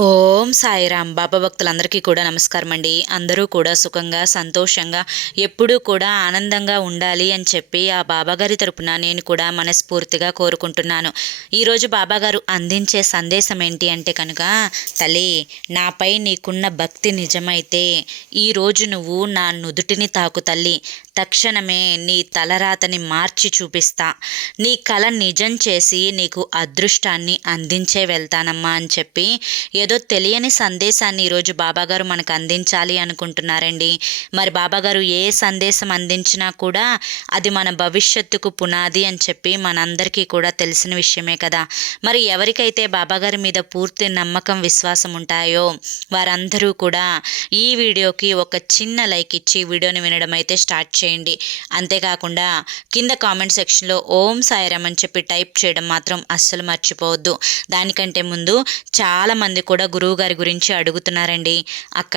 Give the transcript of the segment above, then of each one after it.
ఓం సాయిరామ్. బాబా భక్తులందరికీ కూడా నమస్కారం అండి. అందరూ కూడా సుఖంగా సంతోషంగా ఎప్పుడూ కూడా ఆనందంగా ఉండాలి అని చెప్పి ఆ బాబాగారి తరపున నేను కూడా మనస్ఫూర్తిగా కోరుకుంటున్నాను. ఈరోజు బాబాగారు అందించే సందేశం ఏంటి అంటే కనుక తల్లి నాపై నీకున్న భక్తి నిజమైతే ఈరోజు నువ్వు నా నుదుటిని తాకు తల్లి. తక్షణమే నీ తలరాతని మార్చి చూపిస్తా. నీ కళ నిజం చేసి నీకు అదృష్టాన్ని అందించే వెళ్తానమ్మా అని చెప్పి ఏదో తెలియని సందేశాన్ని ఈరోజు బాబాగారు మనకు అందించాలి అనుకుంటున్నారండి. మరి బాబాగారు ఏ సందేశం అందించినా కూడా అది మన భవిష్యత్తుకు పునాది అని చెప్పి మనందరికీ కూడా తెలిసిన విషయమే కదా. మరి ఎవరికైతే బాబాగారి మీద పూర్తి నమ్మకం విశ్వాసం ఉంటాయో వారందరూ కూడా ఈ వీడియోకి ఒక చిన్న లైక్ ఇచ్చి వీడియోని వినడం అయితే స్టార్ట్ చేయండి. అంతేకాకుండా కింద కామెంట్ సెక్షన్లో ఓం సాయిరామ్ అని చెప్పి టైప్ చేయడం మాత్రం అస్సలు మర్చిపోవద్దు. దానికంటే ముందు చాలామంది కూడా గురువు గారి గురించి అడుగుతున్నారండి. అక్క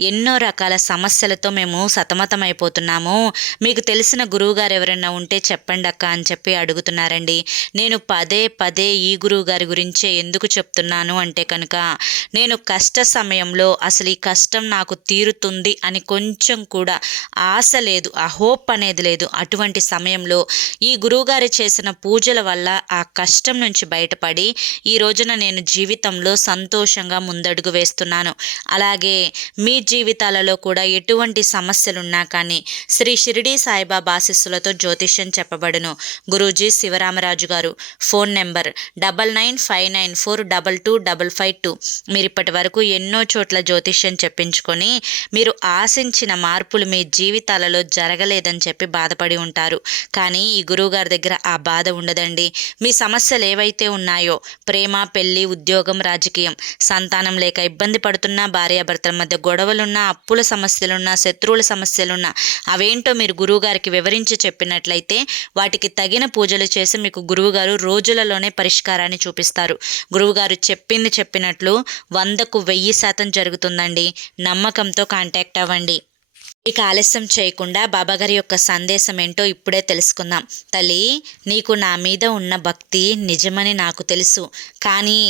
ఎన్నో రకాల సమస్యలతో మేము సతమతం అయిపోతున్నాము. మీకు తెలిసిన గురువు గారు ఎవరైనా ఉంటే చెప్పండి అక్క అని చెప్పి అడుగుతున్నారండి. నేను పదే పదే ఈ గురువుగారి గురించే ఎందుకు చెప్తున్నాను అంటే కనుక నేను కష్ట సమయంలో అసలు ఈ కష్టం నాకు తీరుతుంది అని కొంచెం కూడా ఆశ లేదు. ఆ హోప్ అనేది లేదు. అటువంటి సమయంలో ఈ గురువుగారు చేసిన పూజల వల్ల ఆ కష్టం నుంచి బయటపడి ఈ రోజున నేను జీవితంలో సంతోషంగా ముందడుగు వేస్తున్నాను. అలాగే మీ జీవితాలలో కూడా ఎటువంటి సమస్యలున్నా కానీ శ్రీ షిరిడి సాయిబాబా ఆశీస్సులతో జ్యోతిష్యం చెప్పబడును. గురూజీ శివరామరాజు గారు phone number double nine five nine four double two double five two. మీరు ఇప్పటి వరకు ఎన్నో చోట్ల జ్యోతిష్యం చెప్పించుకొని మీరు ఆశించిన మార్పులు మీ జీవితాలలో జరగలేదని చెప్పి బాధపడి ఉంటారు. కానీ ఈ గురువుగారి దగ్గర ఆ బాధ ఉండదండి. మీ సమస్యలు ఏవైతే ఉన్నాయో ప్రేమ పెళ్ళి ఉద్యోగం రాజకీయం సంతానం లేక ఇబ్బంది పడుతున్న భార్యాభర్తల మధ్య గొడవలున్నా అప్పుల సమస్యలున్నా శత్రువుల సమస్యలున్నా అవేంటో మీరు గురువుగారికి వివరించి చెప్పినట్లయితే వాటికి తగిన పూజలు చేసి మీకు గురువుగారు రోజులలోనే పరిష్కారాన్ని చూపిస్తారు. గురువుగారు చెప్పింది చెప్పినట్లు వందకు వెయ్యి శాతం జరుగుతుందండి. నమ్మకంతో కాంటాక్ట్ అవ్వండి. ఇక ఆలస్యం చేయకుండా బాబాగారి యొక్క సందేశం ఏంటో ఇప్పుడే తెలుసుకుందాం. తల్లి నీకు నా మీద ఉన్న భక్తి నిజమని నాకు తెలుసు. కానీ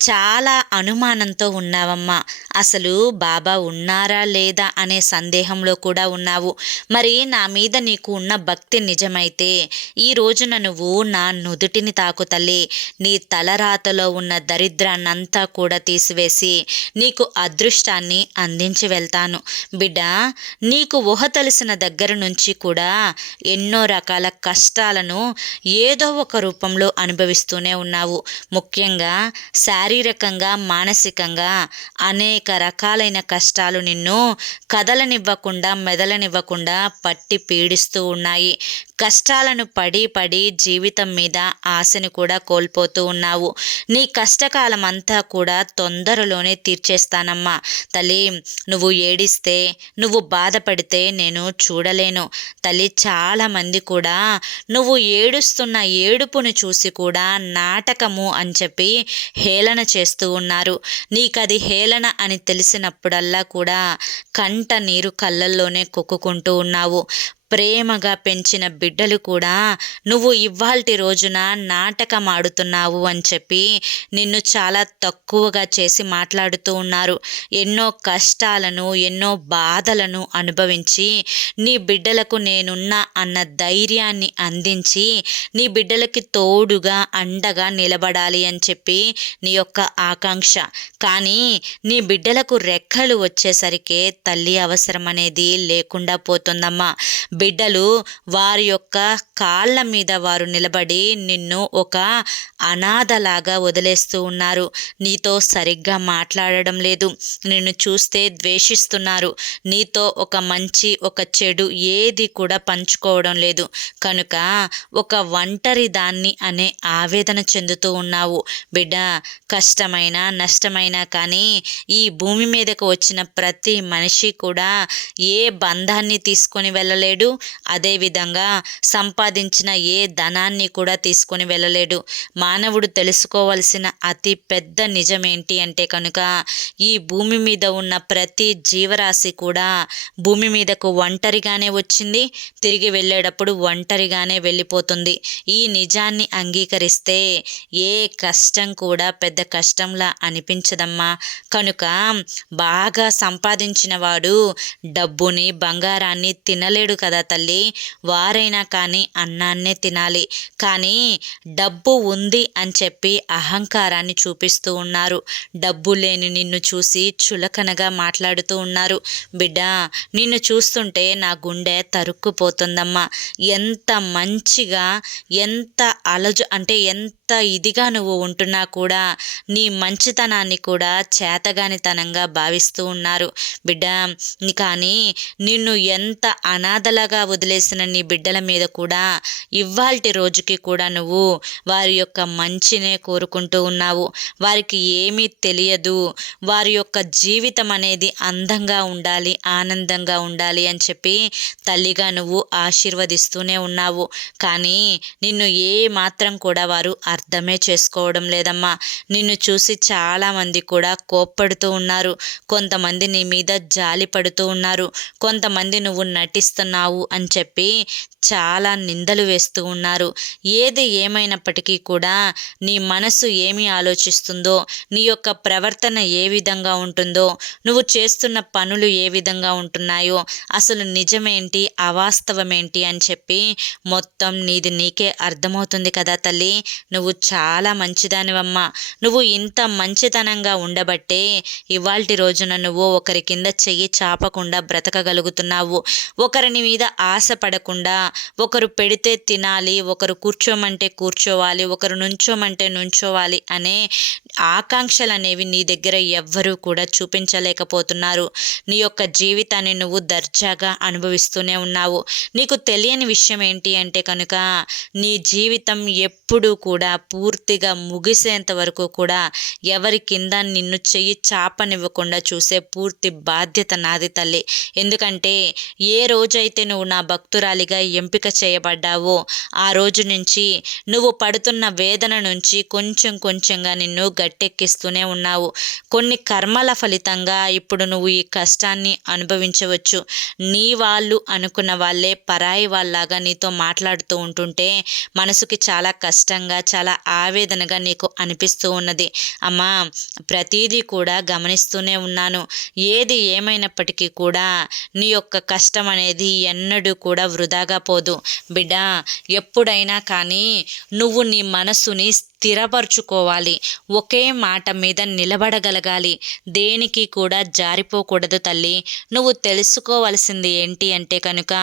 చాలా అనుమానంతో ఉన్నావమ్మా. అసలు బాబా ఉన్నారా లేదా అనే సందేహంలో కూడా ఉన్నావు. మరి నా మీద నీకు ఉన్న భక్తి నిజమైతే ఈ రోజున నువ్వు నా నుదుటిని తాకు తల్లి. నీ తలరాతలో ఉన్న దరిద్రాన్నంతా కూడా తీసివేసి నీకు అదృష్టాన్ని అందించి వెళ్తాను. బిడ్డ నీకు ఊహ తెలిసిన దగ్గర నుంచి కూడా ఎన్నో రకాల కష్టాలను ఏదో ఒక రూపంలో అనుభవిస్తూనే ఉన్నావు. ముఖ్యంగా శారీ శారీరకంగా మానసికంగా అనేక రకాలైన కష్టాలు నిన్ను కదలనివ్వకుండా మెదలనివ్వకుండా పట్టి పీడిస్తూ ఉన్నాయి. కష్టాలను పడి పడి జీవితం మీద ఆశని కూడా కోల్పోతూ ఉన్నావు. నీ కష్టకాలం అంతా కూడా తొందరలోనే తీర్చేస్తానమ్మా. తల్లి నువ్వు ఏడిస్తే నువ్వు బాధపడితే నేను చూడలేను. తల్లి చాలామంది కూడా నువ్వు ఏడుస్తున్న ఏడుపును చూసి కూడా నాటకము అని చెప్పి హేళన చేస్తూ ఉన్నారు. నీకది హేళన అని తెలిసినప్పుడల్లా కూడా కంట నీరు కళ్ళల్లోనే కొక్కుకుంటూ ఉన్నావు. ప్రేమగా పెంచిన బిడ్డలు కూడా నువ్వు ఇవాల్టి రోజున నాటకం ఆడుతున్నావు అని చెప్పి నిన్ను చాలా తక్కువగా చేసి మాట్లాడుతూ ఉన్నారు. ఎన్నో కష్టాలను ఎన్నో బాధలను అనుభవించి నీ బిడ్డలకు నేనున్న అన్న ధైర్యాన్ని అందించి నీ బిడ్డలకి తోడుగా అండగా నిలబడాలి అని చెప్పి నీ యొక్క ఆకాంక్ష. కానీ నీ బిడ్డలకు రెక్కలు వచ్చేసరికి తల్లి అవసరం అనేది లేకుండా పోతుందమ్మా. బిడ్డలు వారి యొక్క కాళ్ళ మీద వారు నిలబడి నిన్ను ఒక అనాథలాగా వదిలేస్తూ ఉన్నారు. నీతో సరిగ్గా మాట్లాడడం లేదు. నిన్ను చూస్తే ద్వేషిస్తున్నారు. నీతో ఒక మంచి ఒక చెడు ఏది కూడా పంచుకోవడం లేదు. కనుక ఒక ఒంటరి దాన్ని అనే ఆవేదన చెందుతూ ఉన్నావు. బిడ్డ కష్టమైన నష్టమైన కానీ ఈ భూమి మీదకు వచ్చిన ప్రతి మనిషి కూడా ఏ బంధాన్ని తీసుకొని వెళ్ళలేడు. వెళ్ళలేడు అదేవిధంగా సంపాదించిన ఏ ధనాన్ని కూడా తీసుకొని వెళ్ళలేడు. మానవుడు తెలుసుకోవలసిన అతి పెద్ద నిజం ఏంటి అంటే కనుక ఈ భూమి మీద ఉన్న ప్రతి జీవరాశి కూడా భూమి మీదకు ఒంటరిగానే వచ్చింది. తిరిగి వెళ్ళేటప్పుడు ఒంటరిగానే వెళ్ళిపోతుంది. ఈ నిజాన్ని అంగీకరిస్తే ఏ కష్టం కూడా పెద్ద కష్టంలా అనిపించదమ్మా. కనుక బాగా సంపాదించిన వాడు డబ్బుని బంగారాన్ని తినలేడు కదా. తల్లి? వారైనా కానీ అన్నాన్నే తినాలి. కానీ డబ్బు ఉంది అని చెప్పి అహంకారాన్ని చూపిస్తూ ఉన్నారు. డబ్బు లేని నిన్ను చూసి చులకనగా మాట్లాడుతూ ఉన్నారు. బిడ్డ నిన్ను చూస్తుంటే నా గుండె తరుక్కుపోతుందమ్మా. ఎంత మంచిగా ఎంత అలజు అంటే ఎంత ఇదిగా నువ్వు ఉంటున్నా కూడా నీ మంచితనాన్ని కూడా చేతగానితనంగా భావిస్తూ ఉన్నారు. బిడ్డ కానీ నిన్ను ఎంత అనాథలాగా వదిలేసిన నీ బిడ్డల మీద కూడా ఇవాల్టి రోజుకి కూడా నువ్వు వారి యొక్క మంచినే కోరుకుంటూ ఉన్నావు. వారికి ఏమీ తెలియదు. వారి యొక్క జీవితం అనేది అందంగా ఉండాలి ఆనందంగా ఉండాలి అని చెప్పి తల్లిగా నువ్వు ఆశీర్వదిస్తూనే ఉన్నావు. కానీ నిన్ను ఏ మాత్రం కూడా వారు అర్థమే చేసుకోవడం లేదమ్మా. నిన్ను చూసి చాలామంది కూడా కోప్పడుతూ ఉన్నారు. కొంతమంది నీ మీద జాలి పడుతూ ఉన్నారు. కొంతమంది నువ్వు నటిస్తున్నావు. అని చెప్పి చాలా నిందలు వేస్తూ ఉన్నారు. ఏది ఏమైనప్పటికీ కూడా నీ మనసు ఏమి ఆలోచిస్తుందో నీ యొక్క ప్రవర్తన ఏ విధంగా ఉంటుందో నువ్వు చేస్తున్న పనులు ఏ విధంగా ఉంటున్నాయో అసలు నిజమేంటి అవాస్తవమేంటి అని చెప్పి మొత్తం నీది నీకే అర్థమవుతుంది కదా తల్లి. నువ్వు చాలా మంచిదానివమ్మా. నువ్వు ఇంత మంచితనంగా ఉండబట్టే ఇవాల్టి రోజున నువ్వు ఒకరి కింద చెయ్యి చాపకుండా బ్రతకగలుగుతున్నావు. ఒకరిని మీద ఆశ పడకుండా ఒకరు పెడితే తినాలి ఒకరు కూర్చోమంటే కూర్చోవాలి ఒకరు నుంచోమంటే నుంచోవాలి అనే ఆకాంక్షలు అనేవి నీ దగ్గర ఎవ్వరూ కూడా చూపించలేకపోతున్నారు. నీ యొక్క జీవితాన్ని నువ్వు దర్జాగా అనుభవిస్తూనే ఉన్నావు. నీకు తెలియని విషయం ఏంటి అంటే కనుక నీ జీవితం ఎప్పుడూ కూడా పూర్తిగా ముగిసేంత వరకు కూడా ఎవరి కింద నిన్ను చెయ్యి చాపనివ్వకుండా చూసే పూర్తి బాధ్యత నాది తల్లి. ఎందుకంటే ఏ రోజైతే నువ్వు నా భక్తురాలిగా ఎంపిక చేయబడ్డావు. ఆ రోజు నుంచి నువ్వు పడుతున్న వేదన నుంచి కొంచెం కొంచెంగా నిన్ను గట్టెక్కిస్తూనే ఉన్నావు. కొన్ని కర్మల ఫలితంగా ఇప్పుడు నువ్వు ఈ కష్టాన్ని అనుభవించవచ్చు. నీ వాళ్ళు అనుకున్న వాళ్ళే పరాయి వాళ్ళలాగా నీతో మాట్లాడుతూ ఉంటుంటే మనసుకి చాలా కష్టంగా చాలా ఆవేదనగా నీకు అనిపిస్తూ ఉన్నది. అమ్మా ప్రతీదీ కూడా గమనిస్తూనే ఉన్నాను. ఏది ఏమైనప్పటికీ కూడా నీ యొక్క కష్టం అనేది ఎన్నడూ కూడా వృధాగా పోదు. బిడ్డ ఎప్పుడైనా కానీ నువ్వు నీ మనసుని స్థిరపరుచుకోవాలి. ఒకే మాట మీద నిలబడగలగాలి. దేనికి కూడా జారిపోకూడదు తల్లి. నువ్వు తెలుసుకోవలసింది ఏంటి అంటే కనుక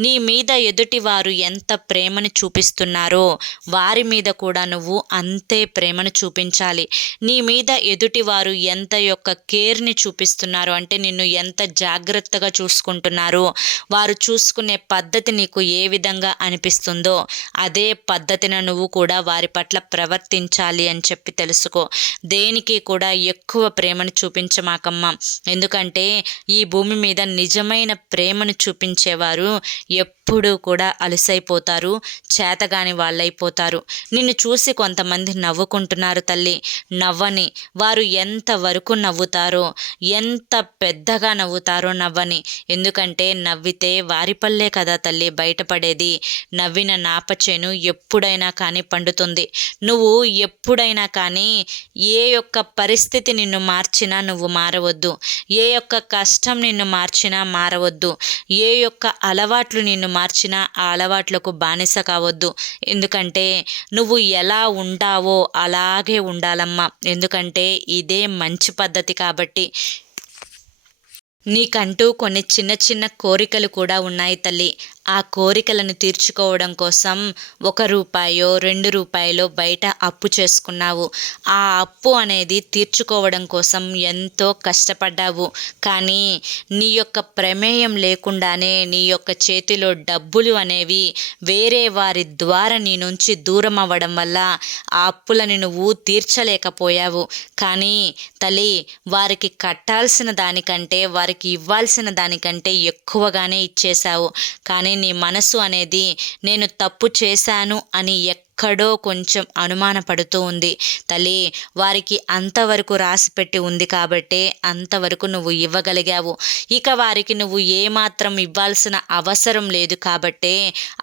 నీ మీద ఎదుటి వారు ఎంత ప్రేమను చూపిస్తున్నారో వారి మీద కూడా నువ్వు అంతే ప్రేమను చూపించాలి. నీ మీద ఎదుటి వారు ఎంత యొక్క కేర్ని చూపిస్తున్నారు అంటే నిన్ను ఎంత జాగ్రత్తగా చూసుకుంటున్నారో వారు చూసుకునే పద్ధతి నీకు ఏ విధంగా అనిపిస్తుందో అదే పద్ధతిన నువ్వు కూడా వారి పట్ల ప్రవర్తించాలి అని చెప్పి తెలుసుకో. దేనికి కూడా ఎక్కువ ప్రేమను చూపించమాకమ్మ. ఎందుకంటే ఈ భూమి మీద నిజమైన ప్రేమను చూపించేవారు ఎప్పుడూ కూడా అలసైపోతారు చేతగాని వాళ్ళైపోతారు. నిన్ను చూసి కొంతమంది నవ్వుకుంటున్నారు తల్లి. నవ్వని వారు ఎంత వరకు నవ్వుతారో ఎంత పెద్దగా నవ్వుతారో నవ్వని. ఎందుకంటే నవ్వితే వారి పల్లే కదా తల్లి బయట బయటపడేది నవ్విన నాపచేను ఎప్పుడైనా కానీ పండుతుంది. నువ్వు ఎప్పుడైనా కానీ ఏ యొక్క పరిస్థితి నిన్ను మార్చినా నువ్వు మారవద్దు. ఏ యొక్క కష్టం నిన్ను మార్చినా మారవద్దు. ఏ యొక్క అలవాట్లు నిన్ను మార్చినా ఆ అలవాట్లకు బానిస కావద్దు. ఎందుకంటే నువ్వు ఎలా ఉంటావో అలాగే ఉండాలమ్మా. ఎందుకంటే ఇదే మంచి పద్ధతి కాబట్టి. నీకంటూ కొన్ని చిన్న చిన్న కోరికలు కూడా ఉన్నాయి తల్లి. ఆ కోరికలను తీర్చుకోవడం కోసం ఒక రూపాయో రెండు రూపాయలో బయట అప్పు చేసుకున్నావు. ఆ అప్పు అనేది తీర్చుకోవడం కోసం ఎంతో కష్టపడ్డావు. కానీ నీ యొక్క ప్రమేయం లేకుండానే నీ యొక్క చేతిలో డబ్బులు అనేవి వేరే వారి ద్వారా నీ నుంచి దూరం అవ్వడం వల్ల ఆ అప్పులను నువ్వు తీర్చలేకపోయావు. కానీ తల్లి వారికి కట్టాల్సిన దానికంటే వారికి ఇవ్వాల్సిన దానికంటే ఎక్కువగానే ఇచ్చేశావు. కానీ నీ మనసు అనేది నేను తప్పు చేశాను అని ఎక్కడో ఎక్కడో కొంచెం అనుమానపడుతూ ఉంది. తల్లి వారికి అంతవరకు రాసిపెట్టి ఉంది కాబట్టే అంతవరకు నువ్వు ఇవ్వగలిగావు. ఇక వారికి నువ్వు ఏమాత్రం ఇవ్వాల్సిన అవసరం లేదు కాబట్టే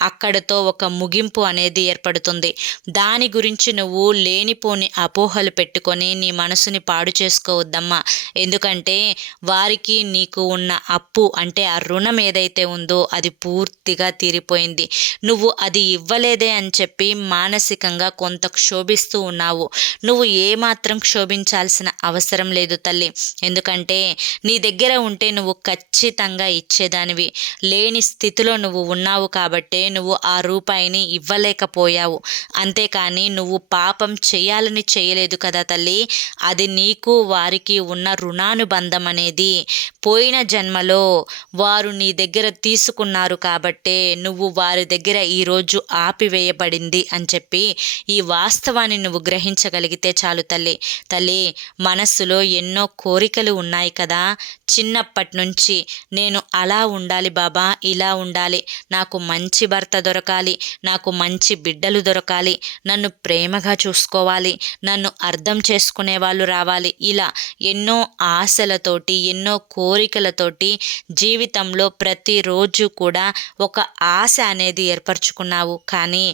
అక్కడతో ఒక ముగింపు అనేది ఏర్పడుతుంది. దాని గురించి నువ్వు లేనిపోని అపోహలు పెట్టుకొని నీ మనసుని పాడు చేసుకోవద్దమ్మా. ఎందుకంటే వారికి నీకు ఉన్న అప్పు అంటే ఆ రుణం ఏదైతే ఉందో అది పూర్తిగా తీరిపోయింది. నువ్వు అది ఇవ్వలేదే అని చెప్పి మా మానసికంగా కొంత క్షోభిస్తూ ఉన్నావు. నువ్వు ఏమాత్రం క్షోభించాల్సిన అవసరం లేదు తల్లి. ఎందుకంటే నీ దగ్గర ఉంటే నువ్వు ఖచ్చితంగా ఇచ్చేదానివి. లేని స్థితిలో నువ్వు ఉన్నావు కాబట్టే నువ్వు ఆ రూపాయిని ఇవ్వలేకపోయావు. అంతేకాని నువ్వు పాపం చేయాలని చేయలేదు కదా తల్లి. అది నీకు వారికి ఉన్న రుణానుబంధం అనేది పోయిన జన్మలో వారు నీ దగ్గర తీసుకున్నారు కాబట్టే నువ్వు వారి దగ్గర ఈరోజు ఆపివేయబడింది అని చెప్పి ఈ వాస్తవాన్ని నువ్వు గ్రహించగలిగితే చాలు తల్లి. తల్లి మనస్సులో ఎన్నో కోరికలు ఉన్నాయి కదా. చిన్నప్పటి నుంచి నేను అలా ఉండాలి బాబా ఇలా ఉండాలి. నాకు మంచి భర్త దొరకాలి. నాకు మంచి బిడ్డలు దొరకాలి. నన్ను ప్రేమగా చూసుకోవాలి. నన్ను అర్థం చేసుకునే వాళ్ళు రావాలి. ఇలా ఎన్నో ఆశలతోటి ఎన్నో కోరికలతోటి జీవితంలో ప్రతిరోజు కూడా ఒక ఆశ అనేది ఏర్పరచుకున్నావు. కానీ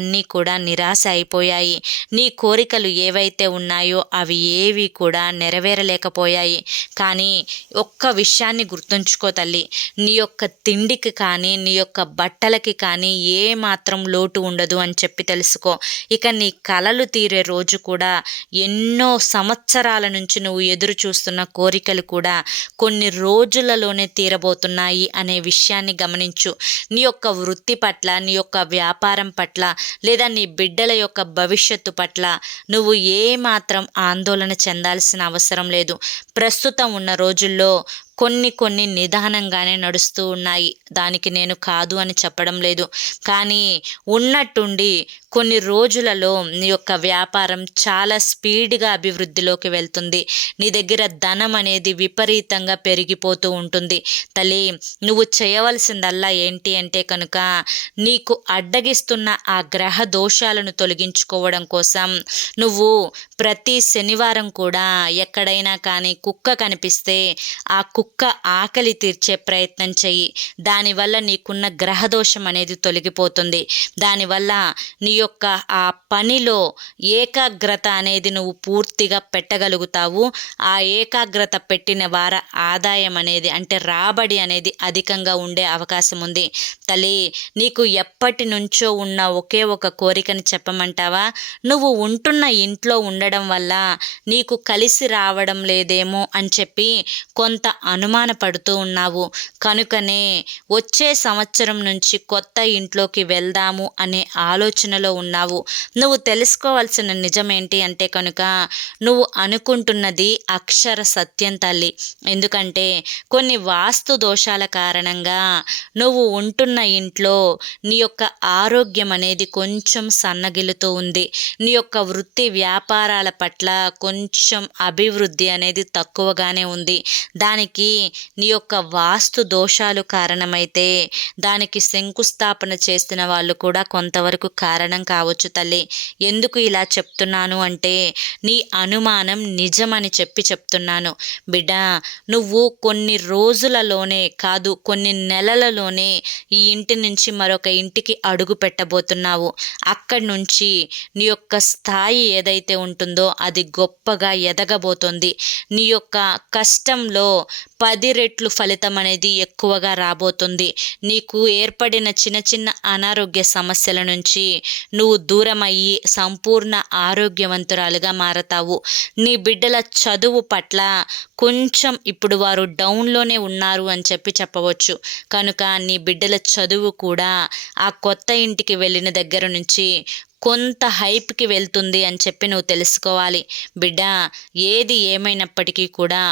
అన్నీ కూడా నిరాశ అయిపోయాయి. నీ కోరికలు ఏవైతే ఉన్నాయో అవి ఏవి కూడా నెరవేరలేకపోయాయి. కానీ ఒక్క విషయాన్ని గుర్తుంచుకో తల్లి. నీ యొక్క తిండికి కానీ నీ యొక్క బట్టలకి కానీ ఏ మాత్రం లోటు ఉండదు అని చెప్పి తెలుసుకో. ఇక నీ కలలు తీరే రోజు కూడా ఎన్నో సంవత్సరాల నుంచి నువ్వు ఎదురు చూస్తున్న కోరికలు కూడా కొన్ని రోజులలోనే తీరబోతున్నాయి అనే విషయాన్ని గమనించు. నీ యొక్క వృత్తి పట్ల నీ యొక్క వ్యాపారం పట్ల లేదా నీ బిడ్డల యొక్క భవిష్యత్తు పట్ల నువ్వు ఏమాత్రం ఆందోళన చెందాల్సిన అవసరం లేదు. ప్రస్తుతం ఉన్న రోజుల్లో కొన్ని కొన్ని నిదానంగానే నడుస్తూ ఉన్నాయి. దానికి నేను కాదు అని చెప్పడం లేదు. కానీ ఉన్నట్టుండి కొన్ని రోజులలో నీ యొక్క వ్యాపారం చాలా స్పీడ్గా అభివృద్ధిలోకి వెళ్తుంది. నీ దగ్గర ధనం అనేది విపరీతంగా పెరిగిపోతూ ఉంటుంది. తల్లి నువ్వు చేయవలసిందల్లా ఏంటి అంటే కనుక నీకు అడ్డగిస్తున్న ఆ గ్రహ దోషాలను తొలగించుకోవడం కోసం నువ్వు ప్రతి శనివారం కూడా ఎక్కడైనా కానీ కుక్క కనిపిస్తే ఆ కుక్క కుక్క ఆకలి తీర్చే ప్రయత్నం చెయ్యి. దానివల్ల నీకున్న గ్రహదోషం అనేది తొలగిపోతుంది. దానివల్ల నీ యొక్క ఆ పనిలో ఏకాగ్రత అనేది నువ్వు పూర్తిగా పెట్టగలుగుతావు. ఆ ఏకాగ్రత పెట్టిన వార ఆదాయం అనేది అంటే రాబడి అనేది అధికంగా ఉండే అవకాశం ఉంది. తల్లి నీకు ఎప్పటి నుంచో ఉన్న ఒకే ఒక కోరికని చెప్పమంటావా? నువ్వు ఉంటున్న ఇంట్లో ఉండడం వల్ల నీకు కలిసి రావడం లేదేమో అని చెప్పి కొంత అనుమానపడుతూ ఉన్నావు. కనుకనే వచ్చే సంవత్సరం నుంచి కొత్త ఇంట్లోకి వెళ్దాము అనే ఆలోచనలో ఉన్నావు. నువ్వు తెలుసుకోవాల్సిన నిజం ఏంటి అంటే కనుక నువ్వు అనుకుంటున్నది అక్షర సత్యం తల్లి. ఎందుకంటే కొన్ని వాస్తు దోషాల కారణంగా నువ్వు ఉంటున్న ఇంట్లో నీ యొక్క ఆరోగ్యం అనేది కొంచెం సన్నగిలుతూ ఉంది. నీ యొక్క వృత్తి వ్యాపారాల పట్ల కొంచెం అభివృద్ధి అనేది తక్కువగానే ఉంది. దానికి నీ యొక్క వాస్తు దోషాలు కారణమైతే దానికి శంకుస్థాపన చేసిన వాళ్ళు కూడా కొంతవరకు కారణం కావచ్చు తల్లి. ఎందుకు ఇలా చెప్తున్నాను అంటే నీ అనుమానం నిజమని చెప్పి చెప్తున్నాను. బిడ్డ నువ్వు కొన్ని రోజులలోనే కాదు కొన్ని నెలలలోనే ఈ ఇంటి నుంచి మరొక ఇంటికి అడుగు పెట్టబోతున్నావు. అక్కడి నుంచి నీ యొక్క స్థాయి ఏదైతే ఉంటుందో అది గొప్పగా ఎదగబోతుంది. నీ యొక్క కష్టంలో పది రెట్లు ఫలితం అనేది ఎక్కువగా రాబోతుంది. నీకు ఏర్పడిన చిన్న చిన్న అనారోగ్య సమస్యల నుంచి నువ్వు దూరం అయ్యి సంపూర్ణ ఆరోగ్యవంతురాలుగా మారతావు. నీ బిడ్డల చదువు పట్ల కొంచెం ఇప్పుడు వారు డౌన్లోనే ఉన్నారు అని చెప్పి చెప్పవచ్చు. కనుక నీ బిడ్డల చదువు కూడా ఆ కొత్త ఇంటికి వెళ్ళిన దగ్గర నుంచి కొంత హైప్కి వెళ్తుంది అని చెప్పి నువ్వు తెలుసుకోవాలి. బిడ్డ ఏది ఏమైనప్పటికీ కూడా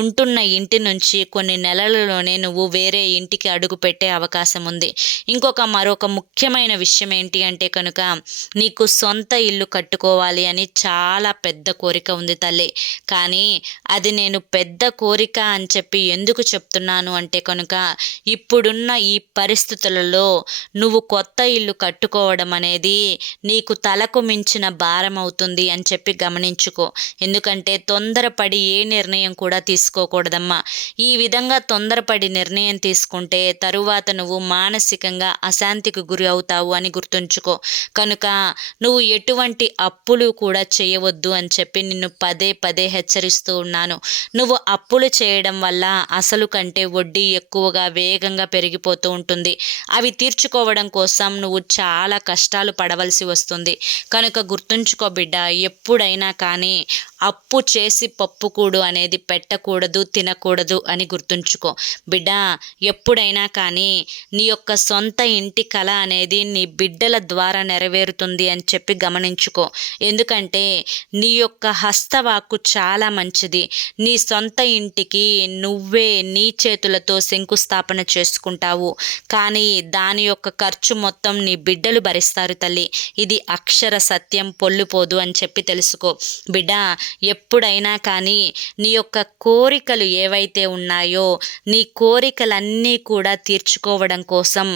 ఉంటున్న ఇంటి నుంచి కొన్ని నెలలలోనే నువ్వు వేరే ఇంటికి అడుగు పెట్టే అవకాశం ఉంది. ఇంకొక మరొక ముఖ్యమైన విషయం ఏంటి అంటే కనుక నీకు సొంత ఇల్లు కట్టుకోవాలి అని చాలా పెద్ద కోరిక ఉంది తల్లి. కానీ అది నేను పెద్ద కోరిక అని చెప్పి ఎందుకు చెప్తున్నాను అంటే కనుక ఇప్పుడున్న ఈ పరిస్థితులలో నువ్వు కొత్త ఇల్లు కట్టుకోవడం అనేది నీ నీకు తలకు మించిన భారం అవుతుంది అని చెప్పి గమనించుకో. ఎందుకంటే తొందరపడి ఏ నిర్ణయం కూడా తీసుకోకూడదమ్మా. ఈ విధంగా తొందరపడి నిర్ణయం తీసుకుంటే తరువాత నువ్వు మానసికంగా అశాంతికి గురి అవుతావు అని గుర్తుంచుకో. కనుక నువ్వు ఎటువంటి అప్పులు కూడా చేయవద్దు అని చెప్పి నిన్ను పదే పదే హెచ్చరిస్తూ ఉన్నాను. నువ్వు అప్పులు చేయడం వల్ల అసలు కంటే వడ్డీ ఎక్కువగా వేగంగా పెరిగిపోతూ ఉంటుంది. అవి తీర్చుకోవడం కోసం నువ్వు చాలా కష్టాలు పడవలసి వస్తుంది కనుక గుర్తుంచుకో బిడ్డ ఎప్పుడైనా కానీ అప్పు చేసి పప్పుకూడు అనేది పెట్టకూడదు తినకూడదు అని గుర్తుంచుకో. బిడ్డ ఎప్పుడైనా కానీ నీ యొక్క సొంత ఇంటి కళ అనేది నీ బిడ్డల ద్వారా నెరవేరుతుంది అని చెప్పి గమనించుకో. ఎందుకంటే నీ యొక్క హస్తవాకు చాలా మంచిది. నీ సొంత ఇంటికి నువ్వే నీ చేతులతో శంకుస్థాపన చేసుకుంటావు. కానీ దాని యొక్క ఖర్చు మొత్తం నీ బిడ్డలు భరిస్తారు తల్లి. ఇది అక్షర సత్యం పొల్లుపోదు అని చెప్పి తెలుసుకో. బిడ్డ ఎప్పుడైనా కానీ నీ యొక్క కోరికలు ఏవైతే ఉన్నాయో నీ కోరికలన్నీ కూడా తీర్చుకోవడం కోసం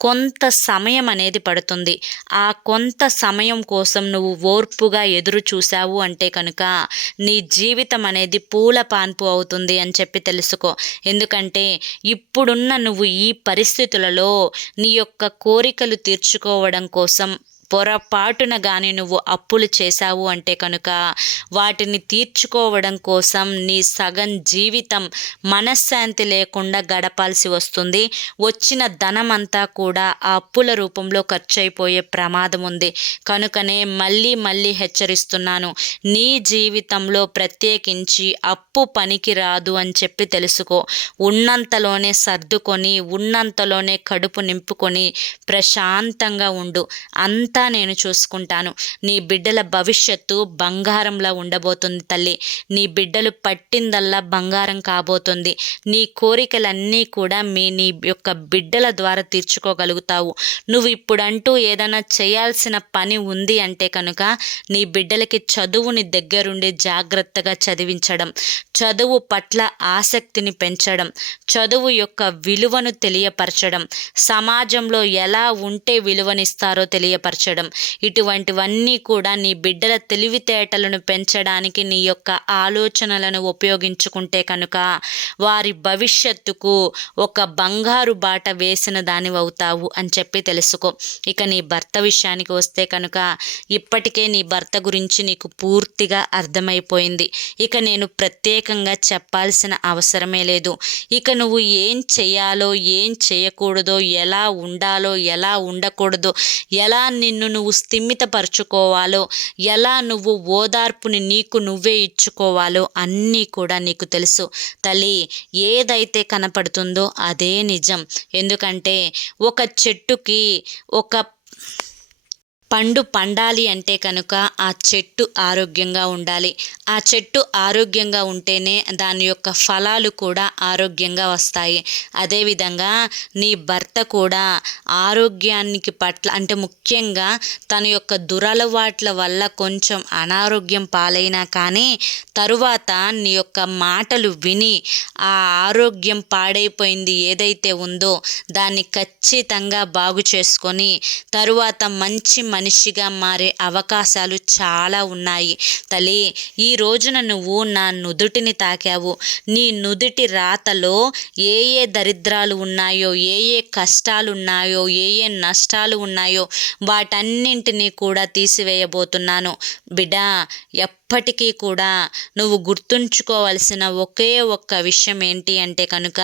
కొంత సమయం అనేది పడుతుంది. ఆ కొంత సమయం కోసం నువ్వు ఓర్పుగా ఎదురు చూశావు అంటే కనుక నీ జీవితం అనేది పూల పాన్పు అవుతుంది అని చెప్పి తెలుసుకో. ఎందుకంటే ఇప్పుడున్న నువ్వు ఈ పరిస్థితులలో నీ యొక్క కోరికలు తీర్చుకోవడం కోసం పొరపాటున కానీ నువ్వు అప్పులు చేశావు అంటే కనుక వాటిని తీర్చుకోవడం కోసం నీ సగం జీవితం మనశ్శాంతి లేకుండా గడపాల్సి వస్తుంది. వచ్చిన ధనం అంతా కూడా ఆ అప్పుల రూపంలో ఖర్చు అయిపోయే ప్రమాదం ఉంది. కనుకనే మళ్ళీ మళ్ళీ హెచ్చరిస్తున్నాను. నీ జీవితంలో ప్రత్యేకించి అప్పు పనికి రాదు అని చెప్పి తెలుసుకో. ఉన్నంతలోనే సర్దుకొని ఉన్నంతలోనే కడుపు నింపుకొని ప్రశాంతంగా ఉండు. అంత అంతా నేను చూసుకుంటాను. నీ బిడ్డల భవిష్యత్తు బంగారంలా ఉండబోతుంది తల్లి. నీ బిడ్డలు పట్టిందల్లా బంగారం కాబోతుంది. నీ కోరికలన్నీ కూడా మీ నీ యొక్క బిడ్డల ద్వారా తీర్చుకోగలుగుతావు. నువ్వు ఇప్పుడంటూ ఏదైనా చేయాల్సిన పని ఉంది అంటే కనుక నీ బిడ్డలకి చదువుని దగ్గరుండి జాగ్రత్తగా చదివించడం. చదువు పట్ల ఆసక్తిని పెంచడం. చదువు యొక్క విలువను తెలియపరచడం. సమాజంలో ఎలా ఉంటే విలువనిస్తారో తెలియపరచడం. పెంచడం. ఇటువంటివన్నీ కూడా నీ బిడ్డల తెలివితేటలను పెంచడానికి నీ యొక్క ఆలోచనలను ఉపయోగించుకుంటే కనుక వారి భవిష్యత్తుకు ఒక బంగారు బాట వేసిన దానివి అవుతావు అని చెప్పి తెలుసుకో. ఇక నీ భర్త విషయానికి వస్తే కనుక ఇప్పటికే నీ భర్త గురించి నీకు పూర్తిగా అర్థమైపోయింది. ఇక నేను ప్రత్యేకంగా చెప్పాల్సిన అవసరమే లేదు. ఇక నువ్వు ఏం చేయాలో ఏం చేయకూడదో ఎలా ఉండాలో ఎలా ఉండకూడదో ఎలా నిన్ను నిన్ను నువ్వు స్థిమితపరచుకోవాలో? ఎలా నువ్వు ఓదార్పుని నీకు నువ్వే ఇచ్చుకోవాలో అన్నీ కూడా నీకు తెలుసు. తల్లి ఏదైతే కనపడుతుందో అదే నిజం. ఎందుకంటే ఒక చెట్టుకి ఒక పండు పండాలి అంటే కనుక ఆ చెట్టు ఆరోగ్యంగా ఉండాలి. ఆ చెట్టు ఆరోగ్యంగా ఉంటేనే దాని యొక్క ఫలాలు కూడా ఆరోగ్యంగా వస్తాయి. అదేవిధంగా నీ భర్త కూడా ఆరోగ్యానికి పట్ల అంటే ముఖ్యంగా తన యొక్క దురలవాట్ల వల్ల కొంచెం అనారోగ్యం పాలైనా కానీ తరువాత నీ యొక్క మాటలు విని ఆ ఆరోగ్యం పాడైపోయింది ఏదైతే ఉందో దాన్ని ఖచ్చితంగా బాగు చేసుకొని తరువాత మంచి మనిషిగా మారే అవకాశాలు చాలా ఉన్నాయి. తల్లి ఈ రోజున నువ్వు నా నుదుటిని తాకావు. నీ నుదుటి రాతలో ఏ ఏ దరిద్రాలు ఉన్నాయో ఏ ఏ కష్టాలు ఉన్నాయో ఏ ఏ నష్టాలు ఉన్నాయో వాటన్నింటినీ కూడా తీసివేయబోతున్నాను. బిడ్డ ఎప్పటికీ కూడా నువ్వు గుర్తుంచుకోవాల్సిన ఒకే ఒక్క విషయం ఏంటి అంటే కనుక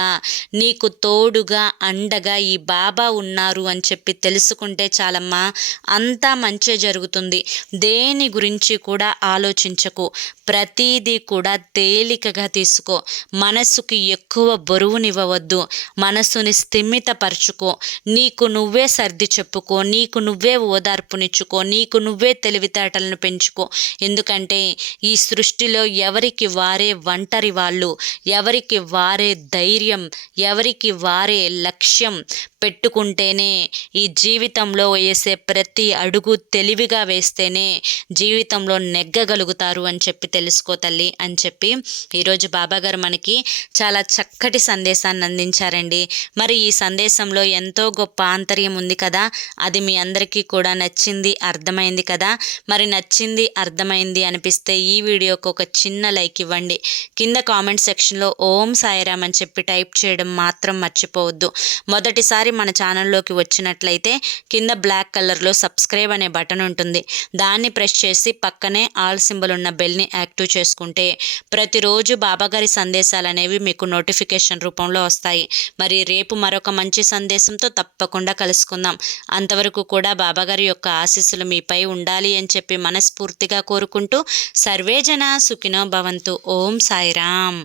నీకు తోడుగా అండగా ఈ బాబా ఉన్నారు అని చెప్పి తెలుసుకుంటే చాలమ్మా అంతా మంచే జరుగుతుంది. దేని గురించి కూడా ఆలోచించకు. ప్రతీదీ కూడా తేలికగా తీసుకో. మనసుకి ఎక్కువ బరువునివ్వవద్దు. మనసుని స్థిమితపరచుకో. నీకు నువ్వే సర్ది చెప్పుకో. నీకు నువ్వే ఓదార్పునిచ్చుకో. నీకు నువ్వే తెలివితేటలను పెంచుకో. ఎందుకంటే ఈ సృష్టిలో ఎవరికి వారే ఒంటరి వాళ్ళు ఎవరికి వారే ధైర్యం ఎవరికి వారే లక్ష్యం పెట్టుకుంటేనే ఈ జీవితంలో వేసే ప్రతి అడుగు తెలివిగా వేస్తేనే జీవితంలో నెగ్గగలుగుతారు అని చెప్పి తెలుసుకో తల్లి అని చెప్పి ఈరోజు బాబాగారు మనకి చాలా చక్కటి సందేశాన్ని అందించారండి. మరి ఈ సందేశంలో ఎంతో గొప్ప ఆంతర్యం ఉంది కదా అది మీ అందరికీ కూడా నచ్చింది అర్థమైంది కదా. మరి నచ్చింది అర్థమైంది అనిపిస్తే ఈ వీడియోకి ఒక చిన్న లైక్ ఇవ్వండి. కింద కామెంట్ సెక్షన్లో ఓం సాయిరామ్ అని చెప్పి టైప్ చేయడం మాత్రం మర్చిపోవద్దు. మొదటిసారి మన ఛానల్లోకి వచ్చినట్లయితే కింద బ్లాక్ కలర్లో సబ్స్క్రైబ్ అనే బటన్ ఉంటుంది. దాన్ని ప్రెస్ చేసి పక్కనే ఆల్ సింబల్ ఉన్న బెల్ని యాక్టివ్ చేసుకుంటే ప్రతిరోజు బాబాగారి సందేశాలు అనేవి మీకు నోటిఫికేషన్ రూపంలో వస్తాయి. మరి రేపు మరొక మంచి సందేశంతో తప్పకుండా కలుసుకుందాం. అంతవరకు కూడా బాబాగారి యొక్క ఆశీస్సులు మీపై ఉండాలి అని చెప్పి మనస్ఫూర్తిగా కోరుకుంటూ సర్వేజన సుఖినో భవంతు. ఓం సాయిరామ్.